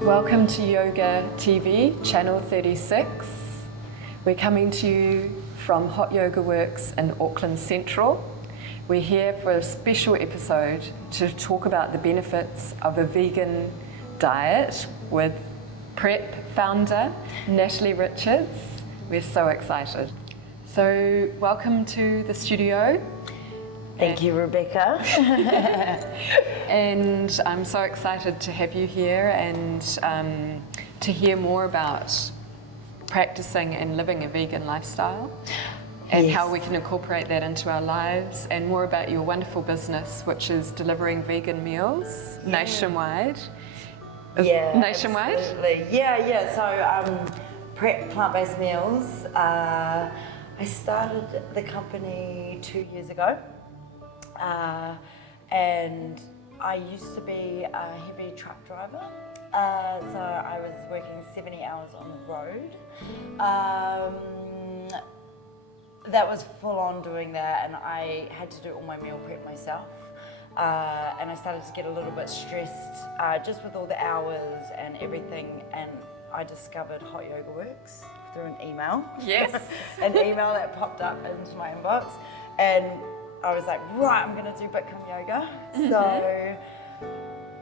Welcome to Yoga TV, Channel 36. We're coming to you from Hot Yoga Works in Auckland Central. We're here for a special episode to talk about the benefits of a vegan diet with Prep founder, Natalie Richards. We're so excited. So welcome to the studio. Thank you, Rebecca. And I'm so excited to have you here and to hear more about practicing and living a vegan lifestyle and how we can incorporate that into our lives, and more about your wonderful business, which is delivering vegan meals nationwide. Nationwide? Absolutely. Yeah. So Prep plant-based meals. I started the company 2 years ago. And I used to be a heavy truck driver, so I was working 70 hours on the road. That was full on doing that, and I had to do all my meal prep myself. And I started to get a little bit stressed just with all the hours and everything, and I discovered Hot Yoga Works through an email. Yes. An email that popped up into my inbox, and I was like, right, I'm gonna do Bikram yoga. So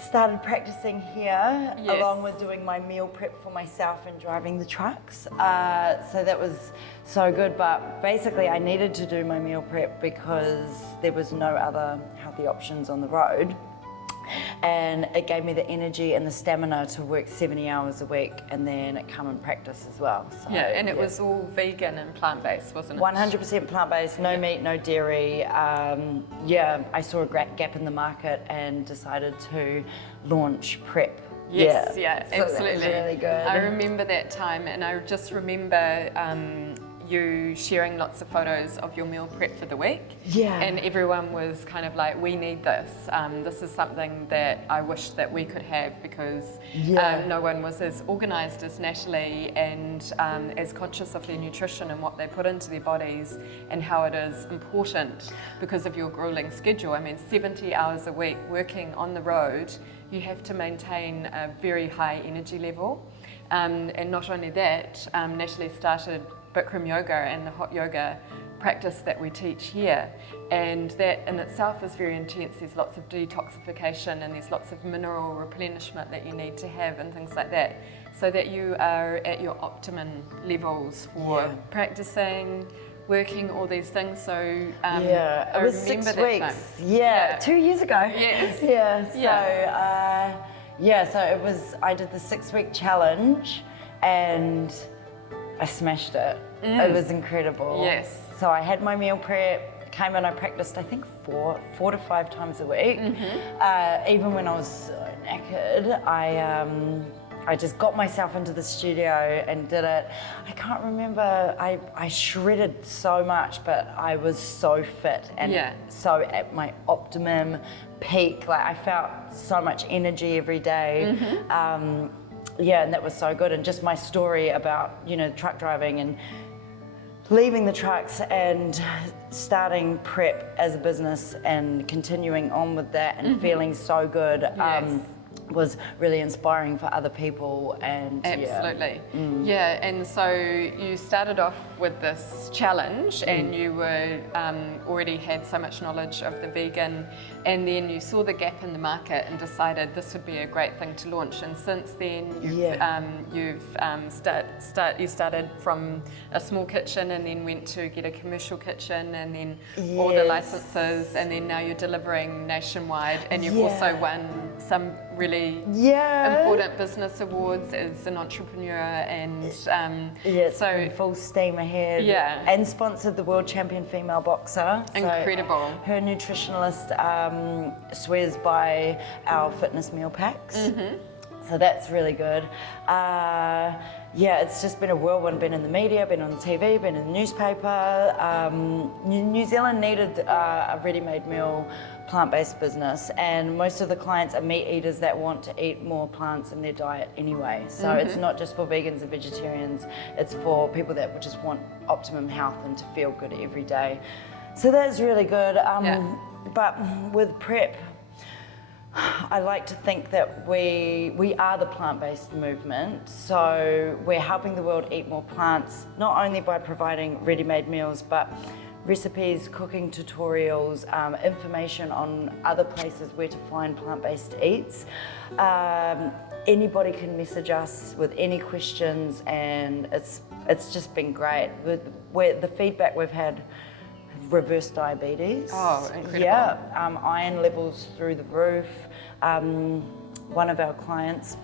started practicing here along with doing my meal prep for myself and driving the trucks. So that was so good, but basically I needed to do my meal prep because there was no other healthy options on the road. And it gave me the energy and the stamina to work 70 hours a week and then come and practice as well. So, it was all vegan and plant-based, wasn't it? 100% plant-based, no meat, no dairy. I saw a gap in the market and decided to launch Prep. Yes, so absolutely. That was really good. I remember that time, and I just remember you sharing lots of photos of your meal prep for the week. Yeah. And everyone was kind of like, we need this. This is something that I wish that we could have, because no one was as organised as Natalie and as conscious of their nutrition and what they put into their bodies and how it is important because of your grueling schedule. I mean, 70 hours a week working on the road, you have to maintain a very high energy level. And not only that, Natalie started Bikram yoga and the hot yoga practice that we teach here, and that in itself is very intense. There's lots of detoxification and there's lots of mineral replenishment that you need to have and things like that, so that you are at your optimum levels for practicing, working, all these things. So it was 6 weeks. 2 years ago. Yes. So it was. I did the 6-week challenge, and I smashed it. It was incredible. Yes. So I had my meal prep, came in, I practiced I think four to 5 times a week. Even when I was so knackered, I just got myself into the studio and did it. I can't remember, I shredded so much, but I was so fit and so at my optimum peak. Like, I felt so much energy every day. And that was so good. And just my story about, truck driving and leaving the trucks and starting Prep as a business and continuing on with that and feeling so good was really inspiring for other people. And absolutely. And so you started off with this challenge and you were already had so much knowledge of the vegan, and then you saw the gap in the market and decided this would be a great thing to launch. And since then you started from a small kitchen and then went to get a commercial kitchen and then all the licenses, and then now you're delivering nationwide, and you've also won some really important business awards as an entrepreneur, and so full steam ahead. And sponsored the world champion female boxer. Incredible. So her nutritionalist swears by our fitness meal packs. So that's really good. It's just been a whirlwind. Been in the media, been on the TV, been in the newspaper. New Zealand needed a ready-made meal plant-based business, and most of the clients are meat eaters that want to eat more plants in their diet anyway. So it's not just for vegans and vegetarians, it's for people that just want optimum health and to feel good every day. So that's really good. But with Prep, I like to think that we are the plant-based movement, so we're helping the world eat more plants, not only by providing ready-made meals, but recipes, cooking tutorials, information on other places where to find plant-based eats. Anybody can message us with any questions, and it's just been great. The feedback we've had, reverse diabetes. Oh, incredible. Yeah, iron levels through the roof. One of our clients,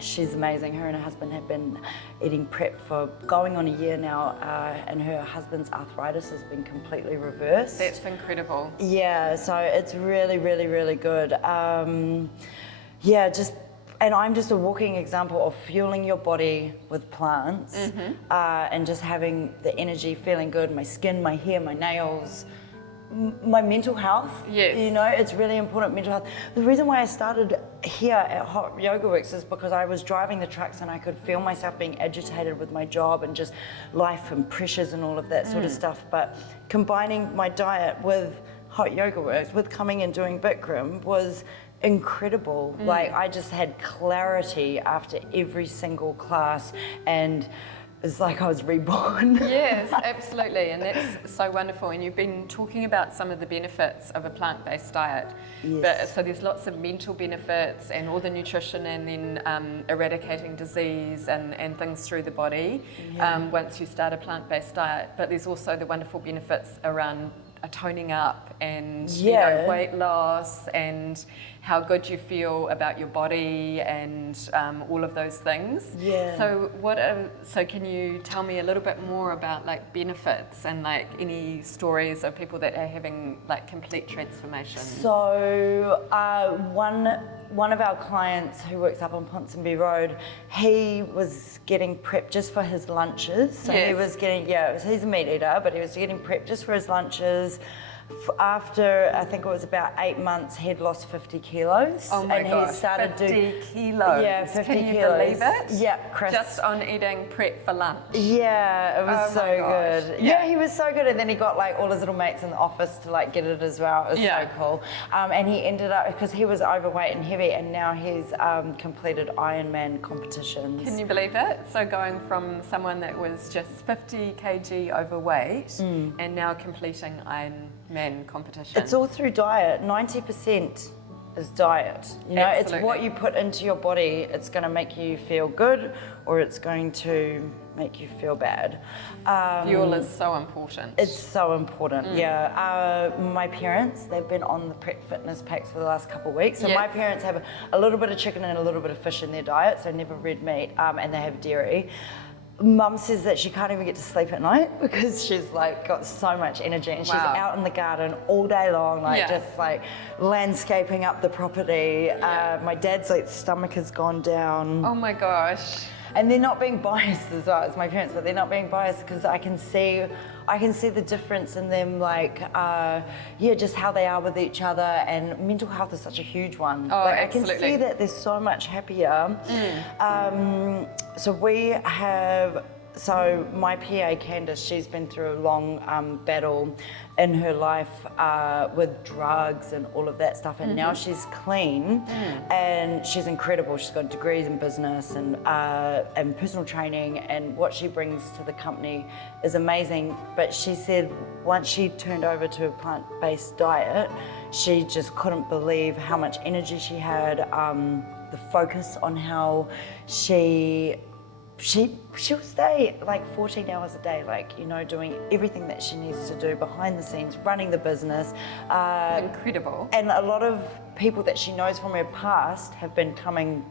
she's amazing. Her and her husband have been eating prep for going on a year now, and her husband's arthritis has been completely reversed. That's incredible. Yeah, so it's really, really, really good. And I'm just a walking example of fueling your body with plants, and just having the energy, feeling good, my skin, my hair, my nails, my mental health. Yes. You know, it's really important, mental health. The reason why I started here at Hot Yoga Works is because I was driving the trucks and I could feel myself being agitated with my job and just life and pressures and all of that sort of stuff. But combining my diet with Hot Yoga Works, with coming and doing Bikram, was incredible. Like, I just had clarity after every single class, and it's like I was reborn. Yes, absolutely, and that's so wonderful. And you've been talking about some of the benefits of a plant-based diet. Yes. But so there's lots of mental benefits and all the nutrition, and then eradicating disease and things through the body once you start a plant-based diet. But there's also the wonderful benefits around toning up and you know, weight loss and how good you feel about your body and all of those things. Yeah. So can you tell me a little bit more about like benefits and like any stories of people that are having like complete transformation? So one of our clients who works up on Ponsonby Road, he was getting prep just for his lunches. So he was getting, he's a meat eater, but he was getting prep just for his lunches. After, I think it was about 8 months, he'd lost 50 kilos. Oh my gosh, 50 kilos. Yeah, 50 Can you kilos. believe it? Yeah, Chris. Just on eating prep for lunch. Yeah, it was so good. Yeah. Yeah, he was so good. And then he got like all his little mates in the office to like get it as well. It was so cool. And he ended up, because he was overweight and heavy, and now he's completed Ironman competitions. Can you believe it? So going from someone that was just 50 kg overweight and now completing Ironman competition. It's all through diet. 90% is diet. You know, Absolutely. it's what you put into your body. It's going to make you feel good, or it's going to make you feel bad. Fuel is so important. It's so important, yeah. My parents, they've been on the Prep Fitness packs for the last couple of weeks. So my parents have a little bit of chicken and a little bit of fish in their diet, so never red meat, and they have dairy. Mum says that she can't even get to sleep at night because she's like got so much energy, and she's out in the garden all day long, like just like landscaping up the property. My dad's like stomach has gone down. Oh my gosh. And they're not being biased as well as my parents, but they're not being biased because I can see the difference in them, like, just how they are with each other, and mental health is such a huge one. Oh, like, absolutely. I can see that they're so much happier. So my PA Candace, she's been through a long battle in her life with drugs and all of that stuff, and now she's clean and she's incredible. She's got degrees in business and personal training, and what she brings to the company is amazing. But she said once she turned over to a plant-based diet, she just couldn't believe how much energy she had, the focus on how she'll stay like 14 hours a day, like, you know, doing everything that she needs to do behind the scenes, running the business. Incredible. And a lot of people that she knows from her past have been coming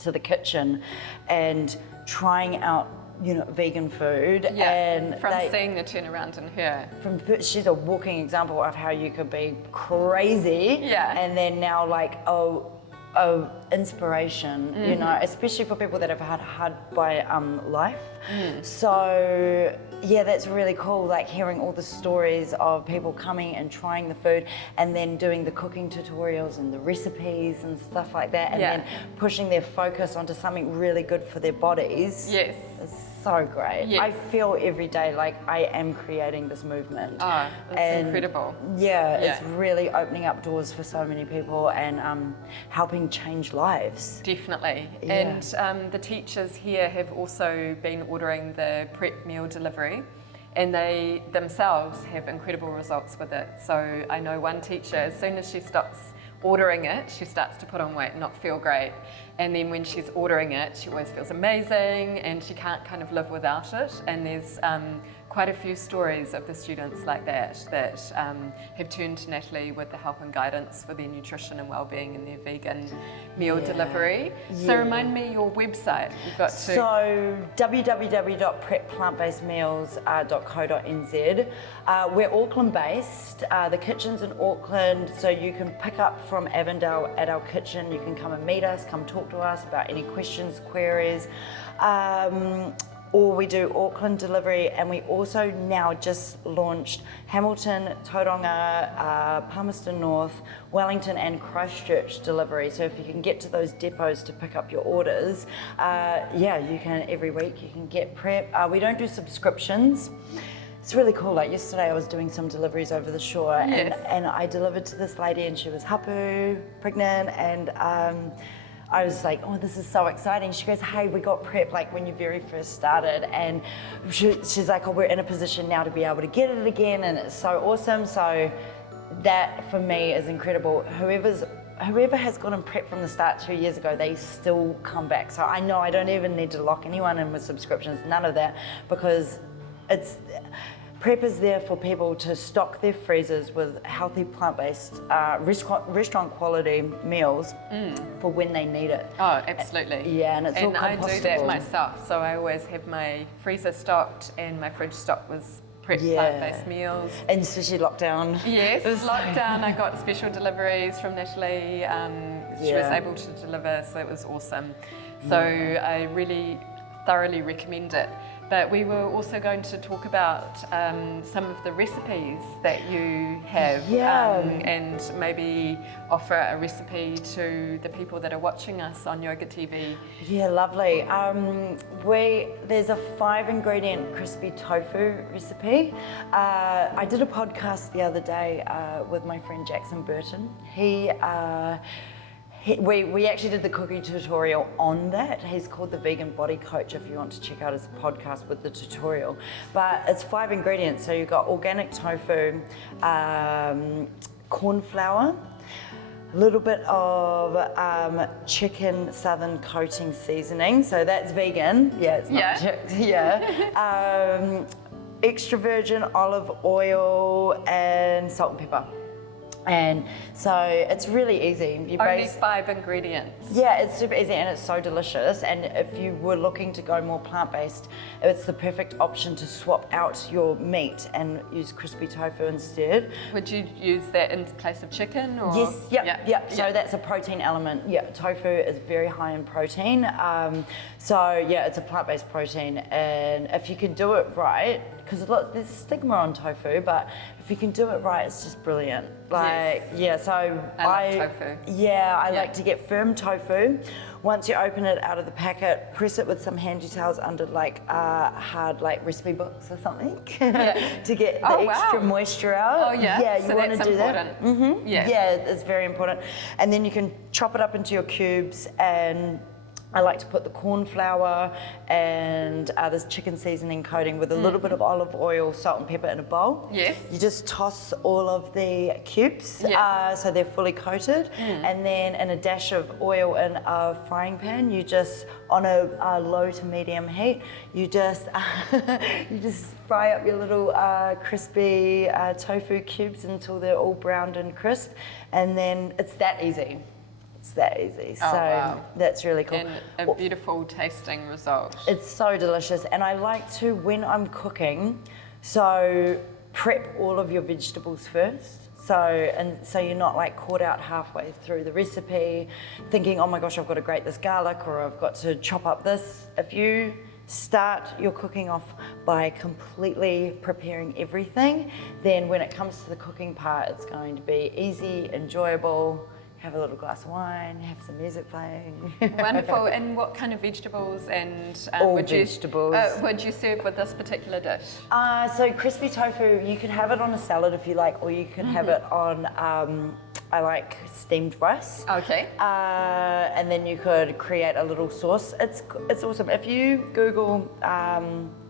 to the kitchen and trying out, you know, vegan food. And seeing the turnaround in her. She's a walking example of how you could be crazy and then now like, inspiration, you know, especially for people that have had hard by life. So that's really cool, like hearing all the stories of people coming and trying the food and then doing the cooking tutorials and the recipes and stuff like that, and then pushing their focus onto something really good for their bodies. Yes. It's so great. Yes. I feel every day like I am creating this movement. Oh, that's incredible. Yeah, it's really opening up doors for so many people and helping change lives. Definitely. Yeah. And the teachers here have also been ordering the prep meal delivery, and they themselves have incredible results with it. So I know one teacher, as soon as she stops ordering it, she starts to put on weight and not feel great. And then when she's ordering it, she always feels amazing and she can't kind of live without it. And there's quite a few stories of the students like that have turned to Natalie with the help and guidance for their nutrition and well-being and their vegan meal delivery. So remind me your website. You've got to... So www.prepplantbasedmeals.co.nz. We're Auckland based. The kitchen's in Auckland, so you can pick up from Avondale at our kitchen. You can come and meet us, come talk to us about any questions, queries. Or we do Auckland delivery, and we also now just launched Hamilton, Tauranga, Palmerston North, Wellington and Christchurch delivery. So if you can get to those depots to pick up your orders, you can every week you can get prep. We don't do subscriptions. It's really cool. Like yesterday I was doing some deliveries over the shore and I delivered to this lady and she was hapu, pregnant, and I was like, oh, this is so exciting. She goes, hey, we got prep like when you very first started. And she's like, oh, we're in a position now to be able to get it again. And it's so awesome. So that for me is incredible. Whoever has gotten prep from the start 2 years ago, they still come back. So I know I don't even need to lock anyone in with subscriptions, none of that, because prep is there for people to stock their freezers with healthy plant-based restaurant quality meals for when they need it. Oh, absolutely. Yeah, and it's all compostable. And I do that myself, so I always have my freezer stocked and my fridge stocked with prep plant-based meals. And especially lockdown. Yes, lockdown, I got special deliveries from Natalie. She was able to deliver, so it was awesome. So I really thoroughly recommend it. But we were also going to talk about some of the recipes that you have and maybe offer a recipe to the people that are watching us on Yoga TV. Yeah, lovely. There's a 5-ingredient crispy tofu recipe. I did a podcast the other day with my friend Jackson Burton. We actually did the cooking tutorial on that. He's called the Vegan Body Coach if you want to check out his podcast with the tutorial. But it's 5 ingredients. So you've got organic tofu, corn flour, a little bit of chicken southern coating seasoning. So that's vegan. Yeah, it's not extra virgin olive oil and salt and pepper. And so it's really easy. Only 5 ingredients. Yeah, it's super easy and it's so delicious. And if you were looking to go more plant-based, it's the perfect option to swap out your meat and use crispy tofu instead. Would you use that in place of chicken? Or? Yes, So that's a protein element. Yeah, tofu is very high in protein. It's a plant-based protein. And if you can do it right, because there's a stigma on tofu, but if you can do it right, it's just brilliant. I love tofu. Yeah, I like to get firm tofu. Once you open it out of the packet, press it with some handy towels under hard recipe books or something to get the extra moisture out. Oh yeah, yeah, you so want to do important. That. Mm-hmm. Yeah, it's very important. And then you can chop it up into your cubes, and I like to put the corn flour and this chicken seasoning coating with a little bit of olive oil, salt and pepper in a bowl. Yes. You just toss all of the cubes so they're fully coated. And then in a dash of oil in a frying pan, you just, on a low to medium heat, you just fry up your little crispy tofu cubes until they're all browned and crisp. And then it's that easy. It's that easy. That's really cool. And a beautiful tasting result. It's so delicious. And I like to, when I'm cooking, prep all of your vegetables first. So you're not like caught out halfway through the recipe thinking, oh my gosh, I've got to grate this garlic or I've got to chop up this. If you start your cooking off by completely preparing everything, then when it comes to the cooking part, it's going to be easy, enjoyable, have a little glass of wine, have some music playing. Wonderful. And what kind of vegetables and All would vegetables. would you serve with this particular dish? So crispy tofu, you can have it on a salad if you like, or you can have it on, I like steamed rice. Okay. And then you could create a little sauce. It's awesome. If you Google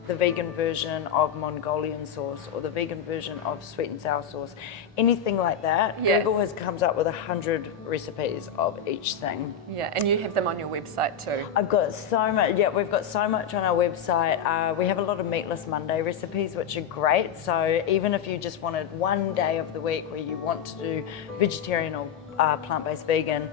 the vegan version of Mongolian sauce or the vegan version of sweet and sour sauce, anything like that, Yes. Google has up with 100 recipes of each thing. Yeah, and you have them on your website too. I've got so much, we've got so much on our website. We have a lot of Meatless Monday recipes, which are great. So even if you just wanted one day of the week where you want to do vegetarian or plant-based vegan,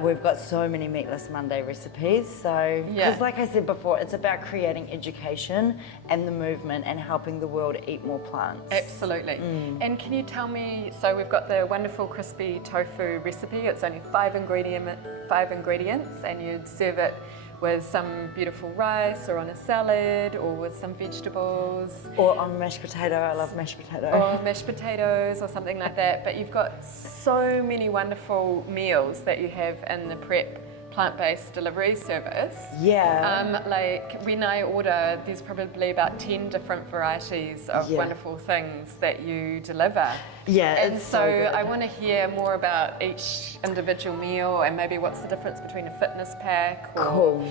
we've got so many Meatless Monday recipes. So, because like I said before, it's about creating education and the movement and helping the world eat more plants. Absolutely. And can you tell me, so we've got the wonderful crispy tofu recipe. It's only 5 ingredients, and you'd serve it with some beautiful rice or on a salad or with some vegetables. Or on mashed potato, I love mashed potato. Or mashed potatoes or something like that. But you've got so many wonderful meals that you have in the Prep plant-based delivery service. Yeah. Like when I order, there's probably about 10 different varieties of wonderful things that you deliver. Yeah, And it's so so good. I want to hear more about each individual meal and maybe what's the difference between a fitness pack or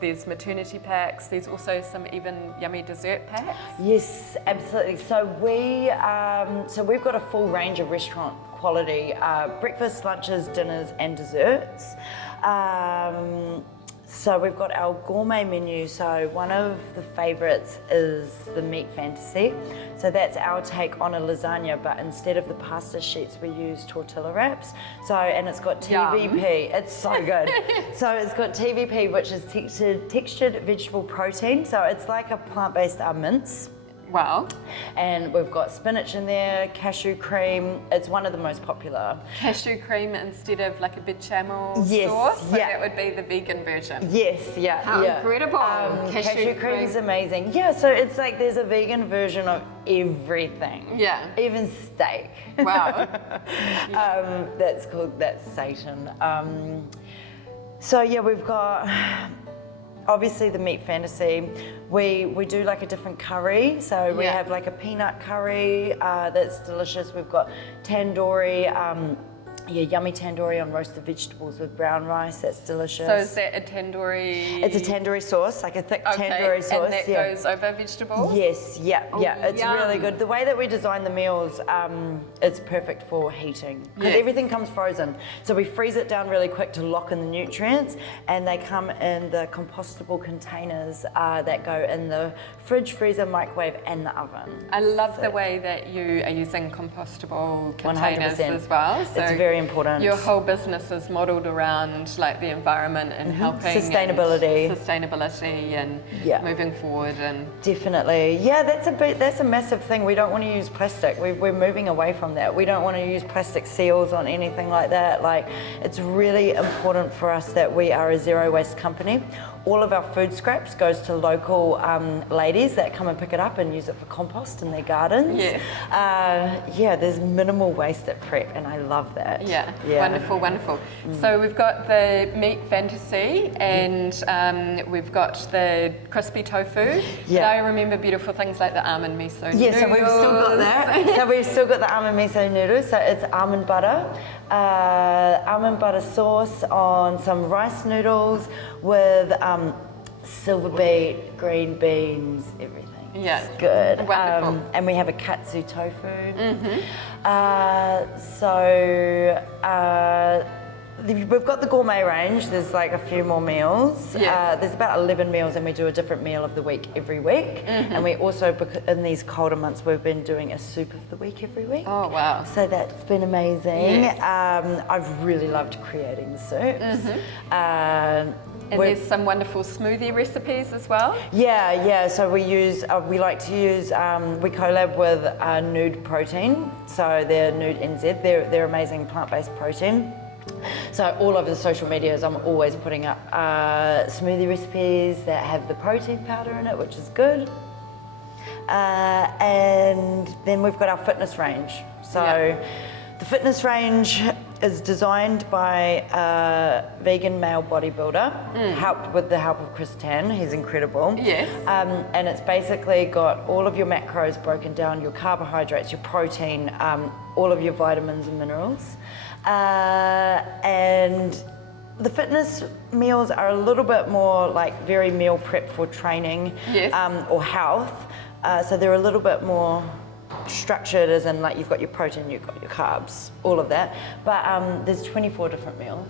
there's maternity packs. There's also some even yummy dessert packs. Yes, absolutely. So we've got a full range of restaurant quality breakfast, lunches, dinners, and desserts. So we've got our gourmet menu. So one of the favourites is the meat fantasy. So that's our take on a lasagna, but instead of the pasta sheets, we use tortilla wraps. So, and it's got TVP. It's so good. So it's got TVP, which is textured vegetable protein. So it's like a plant-based mince. Wow. And we've got spinach in there, cashew cream. It's one of the most popular. Cashew cream instead of like a bechamel sauce? So that would be the vegan version? Yes, How incredible. Cashew cream is amazing. Yeah, so it's like there's a vegan version of everything. Yeah. Even steak. Wow. That's Satan. So yeah, we've got obviously the meat fantasy. We do like a different curry. So we have like a peanut curry that's delicious. We've got tandoori, yummy tandoori on roasted vegetables with brown rice. That's delicious. So is that a tandoori? It's a tandoori sauce, like a thick tandoori sauce. And that goes over vegetables? Yes, it's really good. The way that we design the meals, it's perfect for heating because everything comes frozen. So we freeze it down really quick to lock in the nutrients, and they come in the compostable containers that go in the fridge, freezer, microwave, and the oven. I love the way that you are using compostable containers 100%. As well. So it's very important. Your whole business is modelled around like the environment and helping sustainability and moving forward and definitely. Yeah, that's a massive thing. We don't want to use plastic. We're moving away from that. We don't want to use plastic seals on anything like that. Like, it's really important for us that we are a zero waste company. All of our food scraps goes to local ladies that come and pick it up and use it for compost in their gardens. There's minimal waste at Prep, and I love that. Yeah. Wonderful. So we've got the meat fantasy and we've got the crispy tofu. But I remember beautiful things like the almond miso noodles. So we've still got that. So we've still got the almond miso noodles. So it's almond butter sauce on some rice noodles with silver beet, green beans, everything. Yeah. It's good. Wonderful. And we have a katsu tofu. We've got the gourmet range. There's like a few more meals. There's about 11 meals, and we do a different meal of the week every week. And we also, in these colder months, we've been doing a soup of the week every week. Oh, wow. So that's been amazing. I've really loved creating the soups. And there's some wonderful smoothie recipes as well. So we like to use, we collab with Nude Protein. So they're Nude NZ. They're amazing plant-based protein. So all over the social medias, I'm always putting up smoothie recipes that have the protein powder in it, which is good. And then we've got our fitness range. So the fitness range is designed by a vegan male bodybuilder, helped with the help of Chris Tan. He's incredible. Yes. And it's basically got all of your macros broken down, your carbohydrates, your protein, all of your vitamins and minerals. And the fitness meals are a little bit more like very meal prep for training, yes. Or health. So they're a little bit more structured, as in like you've got your protein, you've got your carbs, all of that. But there's 24 different meals.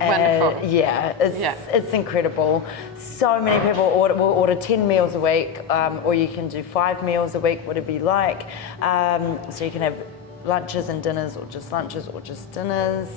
Wonderful. Yeah, it's incredible. So many people will order 10 meals a week, or you can do 5 meals a week, whatever you like. So you can have lunches and dinners, or just lunches, or just dinners.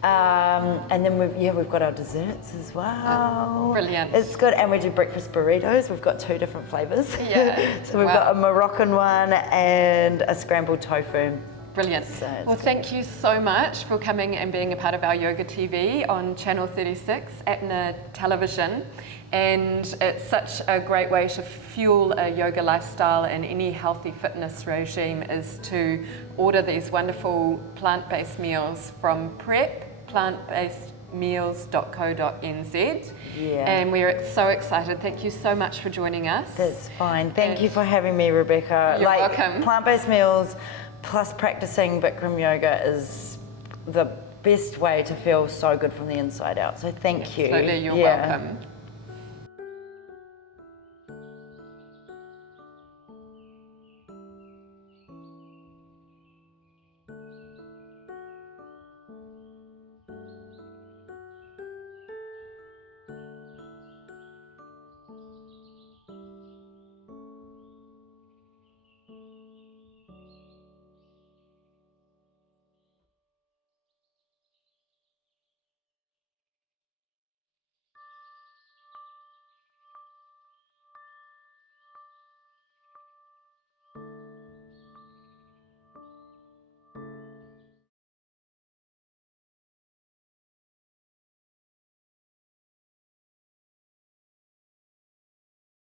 And then we've got our desserts as well. Oh, brilliant. It's good, and we do breakfast burritos. We've got 2 different flavors. Yeah. So we've got a Moroccan one and a scrambled tofu. Brilliant. So well, thank you so much for coming and being a part of our Yoga TV on Channel 36, APNA Television. And it's such a great way to fuel a yoga lifestyle and any healthy fitness regime is to order these wonderful plant-based meals from prepplantbasedmeals.co.nz. Yeah. And we're so excited. Thank you so much for joining us. That's fine. Thank you for having me, Rebecca. You're welcome. Plant-based meals plus practicing Bikram yoga is the best way to feel so good from the inside out. So thank you. Absolutely, you're welcome.